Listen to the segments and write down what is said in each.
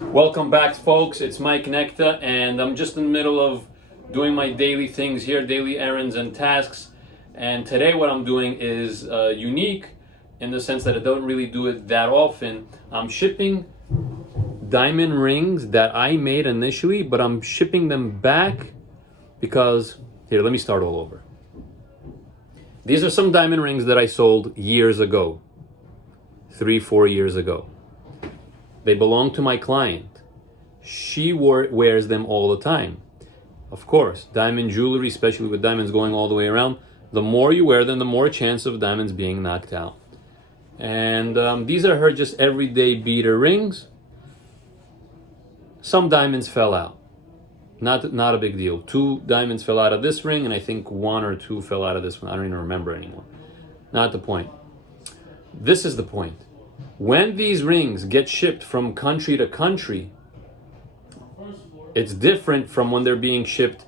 Welcome back, folks. It's Mike Nekta, and I'm just in the middle of doing my daily things here, daily errands and tasks. And today, what I'm doing is unique in the sense that I don't really do it that often. I'm shipping diamond rings that I made initially, but I'm shipping them back because, here, let me start all over. These are some diamond rings that I sold years ago, 3-4 years ago. They belong to my client. She wears them all the time. Of course, diamond jewelry, especially with diamonds going all the way around, the more you wear them, the more chance of diamonds being knocked out. And these are her just everyday beater rings. Some diamonds fell out. Not a big deal. 2 diamonds fell out of this ring, and I think 1 or 2 fell out of this one. I don't even remember anymore. Not the point. This is the point. When these rings get shipped from country to country, it's different from when they're being shipped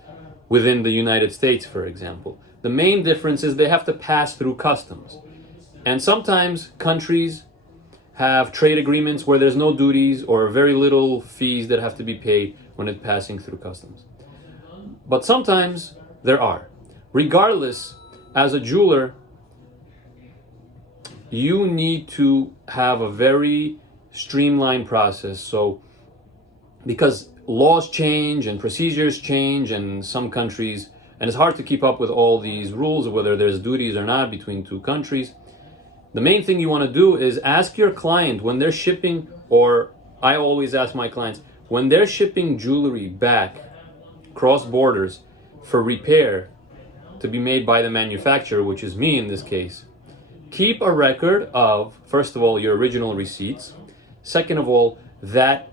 within the United States, for example. The main difference is they have to pass through customs. And sometimes countries have trade agreements where there's no duties or very little fees that have to be paid when it's passing through customs. But sometimes there are. Regardless, as a jeweler, you need to have a very streamlined process. So, because laws change and procedures change in some countries, and it's hard to keep up with all these rules, whether there's duties or not between 2 countries. The main thing you want to do is ask your client when they're shipping, or I always ask my clients, when they're shipping jewelry back cross borders for repair to be made by the manufacturer, which is me in this case, keep a record of, first of all, your original receipts. Second of all, that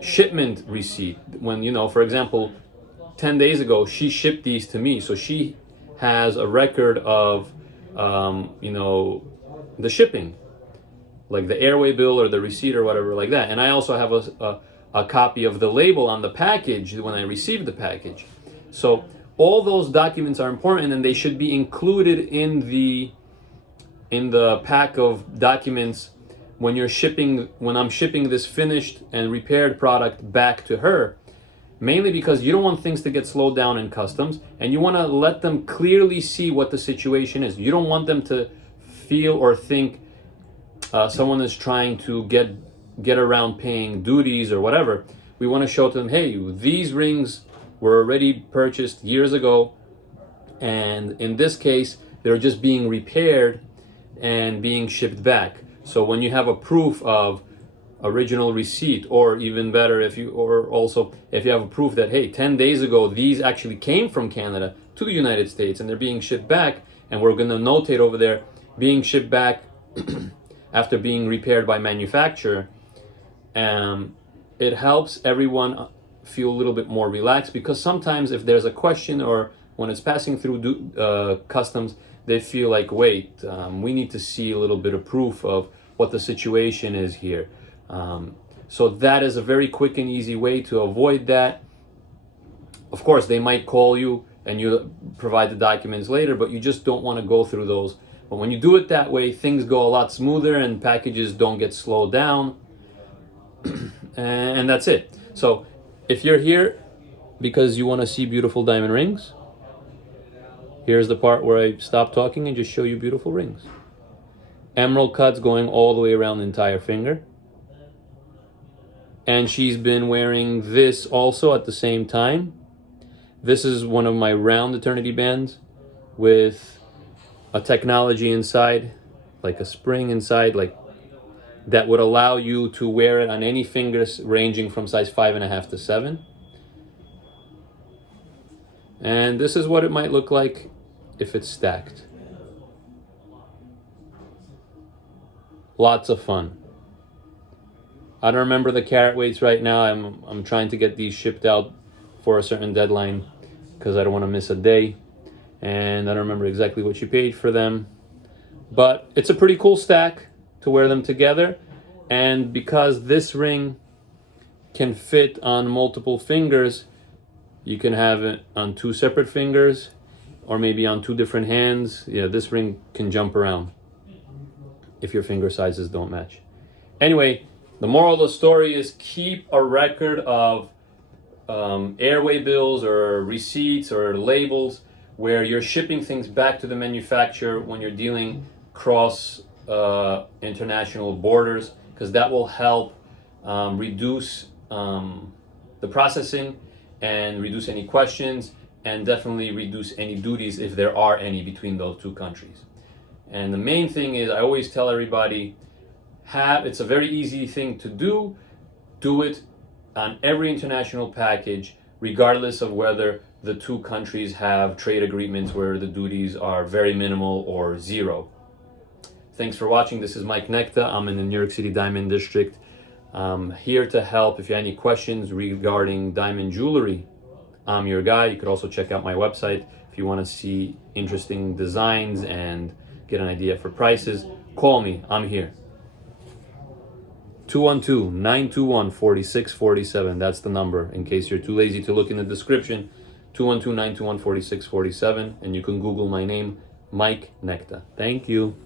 shipment receipt. When, for example, 10 days ago, she shipped these to me. So she has a record of, the shipping, like the airway bill or the receipt or whatever like that. And I also have a copy of the label on the package when I received the package. So all those documents are important, and they should be included in the pack of documents when I'm shipping this finished and repaired product back to her, mainly because you don't want things to get slowed down in customs, and you want to let them clearly see what the situation is. You don't want them to feel or think someone is trying to get around paying duties or whatever. We want to show to them, hey, these rings were already purchased years ago, and in this case, they're just being repaired and being shipped back. So when you have a proof of original receipt, or even better, if you have a proof that, hey, 10 days ago these actually came from Canada to the United States and they're being shipped back, and we're going to notate over there being shipped back after being repaired by manufacturer, it helps everyone feel a little bit more relaxed, because sometimes if there's a question or when it's passing through customs, they feel like, wait, we need to see a little bit of proof of what the situation is here. So that is a very quick and easy way to avoid that. Of course, they might call you and you provide the documents later, but you just don't want to go through those. But when you do it that way, things go a lot smoother and packages don't get slowed down. And that's it. So if you're here because you want to see beautiful diamond rings, here's the part where I stop talking and just show you beautiful rings. Emerald cuts going all the way around the entire finger. And she's been wearing this also at the same time. This is one of my round eternity bands with a technology inside, like a spring inside, like that would allow you to wear it on any fingers ranging from size 5.5 to 7. And this is what it might look like if it's stacked. Lots of fun. I don't remember the carat weights right now. I'm trying to get these shipped out for a certain deadline because I don't want to miss a day. And I don't remember exactly what she paid for them. But it's a pretty cool stack to wear them together. And because this ring can fit on multiple fingers, you can have it on 2 separate fingers or maybe on 2 different hands. Yeah, this ring can jump around if your finger sizes don't match. Anyway, The moral of the story is keep a record of airway bills or receipts or labels where you're shipping things back to the manufacturer when you're dealing cross international borders, because that will help reduce the processing and reduce any questions, and definitely reduce any duties if there are any between those two countries. And the main thing is, I always tell everybody, it's a very easy thing to do. Do it on every international package, regardless of whether the two countries have trade agreements where the duties are very minimal or zero. Thanks for watching. This is Mike Nekta. I'm in the New York City Diamond District. I'm here to help. If you have any questions regarding diamond jewelry, I'm your guy. You could also check out my website if you want to see interesting designs and get an idea for prices. Call me. I'm here. 212-921-4647. That's the number in case you're too lazy to look in the description. 212-921-4647. And you can Google my name, Mike Nekta. Thank you.